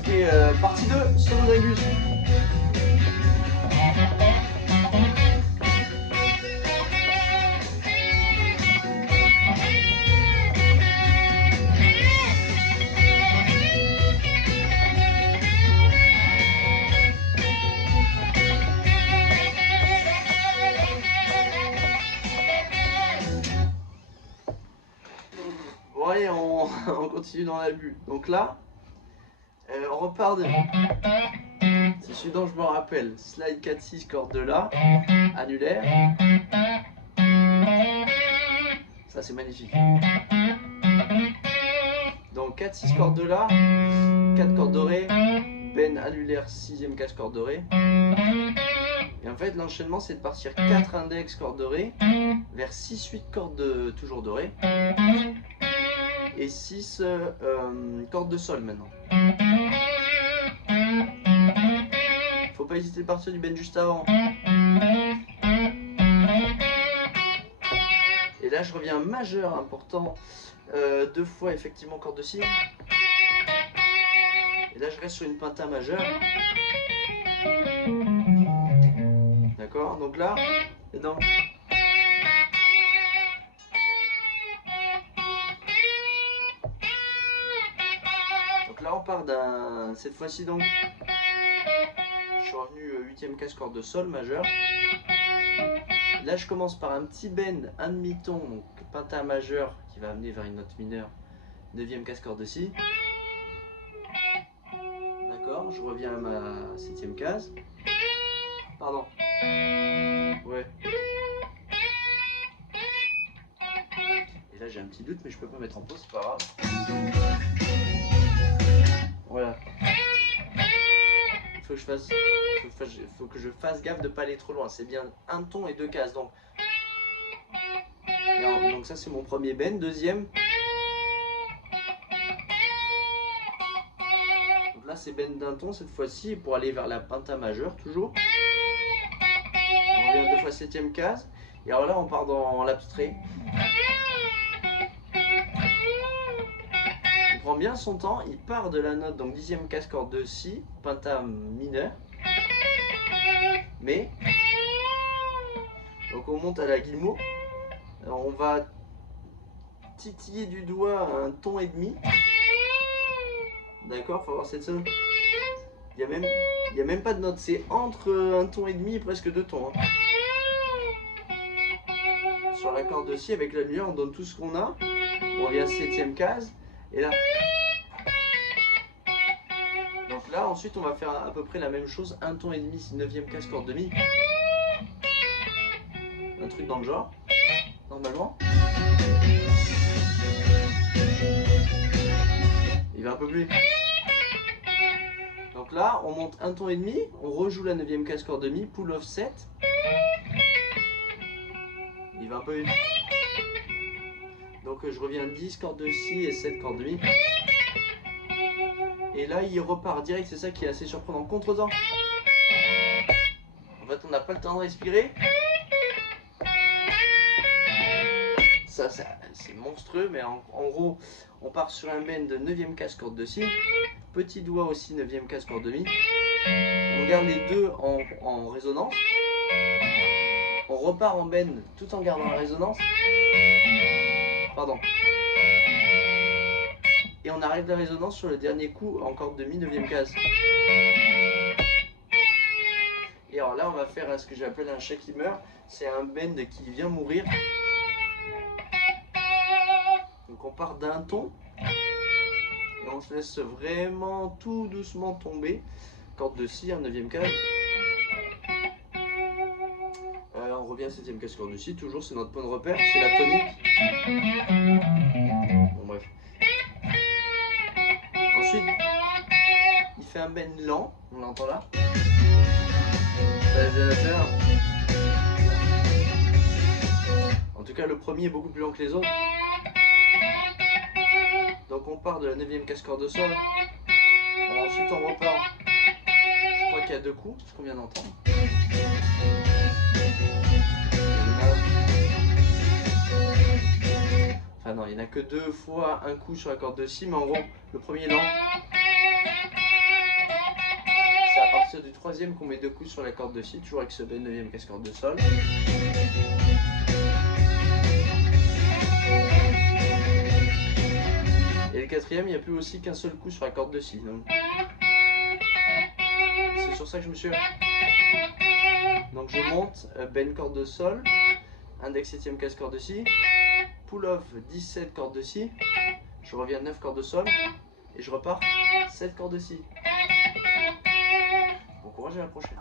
Ok, partie 2, solo d'Angus. Bon allez, on continue dans l'abus. Donc là, on repart de... C'est celui dont je me rappelle. Slide 4-6, corde de La, annulaire. Ça c'est magnifique. Donc 4-6 corde de La, 4 cordes dorées, bend annulaire 6ème casse corde dorée. Et en fait l'enchaînement c'est de partir 4 index cordes dorées vers 6-8 cordes toujours dorées. Et 6 cordes de sol maintenant. Faut pas hésiter de partir du bend juste avant. Et là je reviens majeur important, 2 fois effectivement corde de Si. Et là je reste sur une penta majeure. D'accord, donc là, et donc là on part d'un, cette fois-ci donc, je suis revenu 8ème casse corde de sol majeur. Là je commence par un petit bend, un demi-ton, donc penta majeur qui va amener vers une note mineure, 9ème casse corde de Si. D'accord, je reviens à ma 7ème case. Pardon. Ouais. Et là j'ai un petit doute mais je peux pas mettre en pause, c'est pas grave. Voilà. Faut que je fasse gaffe de pas aller trop loin. C'est bien un ton et 2 cases. Donc ça c'est mon premier bend. Deuxième. Donc là c'est bend d'un ton cette fois-ci pour aller vers la penta majeure toujours. On revient 2 fois 7ème case. Et alors là on part dans l'abstrait. Il prend bien son temps. Il part de la note, donc 10ème casse corde de Si, penta mineur. Mais donc on monte à la guillemot. Alors on va titiller du doigt un ton et demi. D'accord, faut avoir cette sonne. Il n'y a même pas de note, c'est entre un ton et demi et presque 2 tons. Hein. Sur la corde de Si avec la lumière, on donne tout ce qu'on a. On revient à 7ème case. Et là. Donc là, ensuite, on va faire à peu près la même chose. Un ton et demi, 9ème case, corde de Mi. Un truc dans le genre, normalement. Il va un peu plus. Donc là, on monte un ton et demi, on rejoue la 9ème case corde de Mi, pull off 7. Il va un peu vite. Donc je reviens 10 cordes de Si et 7 cordes de Mi. Et là, il repart direct, c'est ça qui est assez surprenant. Contre-temps. En fait, on n'a pas le temps de respirer. Ça c'est monstrueux, mais en gros, on part sur un bend de 9ème case corde de Si. Petit doigt aussi, 9ème case corde de Mi. On garde les deux en résonance. On repart en bend tout en gardant la résonance. Pardon. Et on arrive la résonance sur le dernier coup en corde de Mi, 9ème case. Et alors là, on va faire ce que j'appelle un chat qui meurt. C'est un bend qui vient mourir. Donc on part d'un ton. Et on se laisse vraiment tout doucement tomber. Corde de Si, 9ème case. On revient à 7ème case, corde de Si. Toujours, c'est notre point de repère. C'est la tonique. Bon, bref. Ensuite, il fait un bend lent. On l'entend là. Ça vient le faire. En tout cas, le premier est beaucoup plus lent que les autres. Donc on part de la 9ème case corde de Sol. Ensuite on repart. Je crois qu'il y a 2 coups, ce qu'on vient d'entendre. Enfin non, il n'y en a que 2 fois un coup sur la corde de Si, mais en gros, le premier est lent. partir du troisième qu'on met 2 coups sur la corde de Si, toujours avec ce bend 9e casse corde de Sol. Et le quatrième, il n'y a plus aussi qu'un seul coup sur la corde de Si. C'est sur ça que je me suis... Donc je monte, bend corde de Sol, index 7e casse corde de Si, pull off 17 cordes de Si, je reviens 9 cordes de Sol, et je repars 7 cordes de Si. Bon courage à la prochaine.